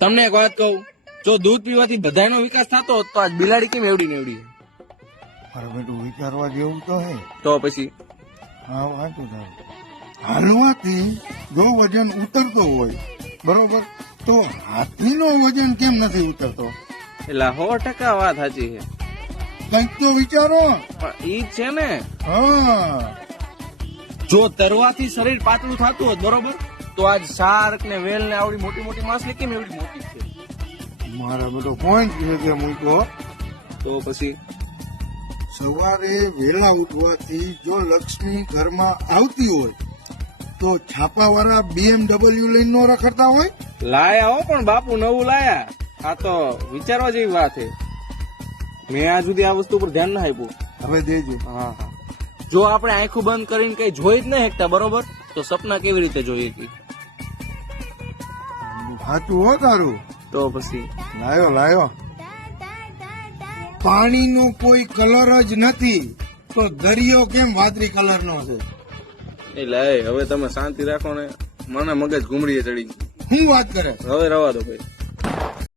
તમને એક વાત કહું, જો દૂધ પીવાથી બધાનો વિકાસ થતો હોત તો આજ બિલાડી કેમ એવડી નેવડી? અરે બેટું વિચારવા જેવું તો હે. તો પછી હા વાંચું તારું. હાલવાથી જો વજન ઉતરતો હોય બરોબર, તો હાથીનો વજન કેમ નથી ઉતરતો? એટલે 100% વાત સાચી છે, કંઈક તો વિચારો. પણ ઈ જ છે ને, હા જો તરવાથી શરીર પાતળું થતું હોત બરોબર, તો આજ શાર્ક ને વેલ ને આવડી મોટી મોટી માછલી કેમ એવડી મોટી છે? મારા બધો પોઈન્ટ છે તે મૂક્યો. તો પછી સવારે વહેલા ઉઠવાથી જો લક્ષ્મી ઘરમાં આવતી હોય તો છાપાવાળા BMW લઈને નો રખડતા હોય. લાયા હો, પણ બાપુ નવું લાયા. આ તો વિચારવા જેવી વાત છે. મેં આ સુધી આ વસ્તુ પર ધ્યાન ના આપ્યું. હવે દેજે. હા હા, જો આપણે આંખું બંધ કરીને કઈ જોઈ જ નહીં શકતા બરોબર, તો સપના કેવી રીતે જોઈએ કે? સાચું હો તારું. તો પછી લાયો લાયો. પાણીનો કોઈ કલર જ નથી તો દરિયો કેમ વાદળી કલરનો છે? એટલે હવે તમે શાંતિ રાખો ને, મને મગજ ઘુમરીએ ચડી ગયું. શું વાત કરે? હવે રવા દો ભાઈ.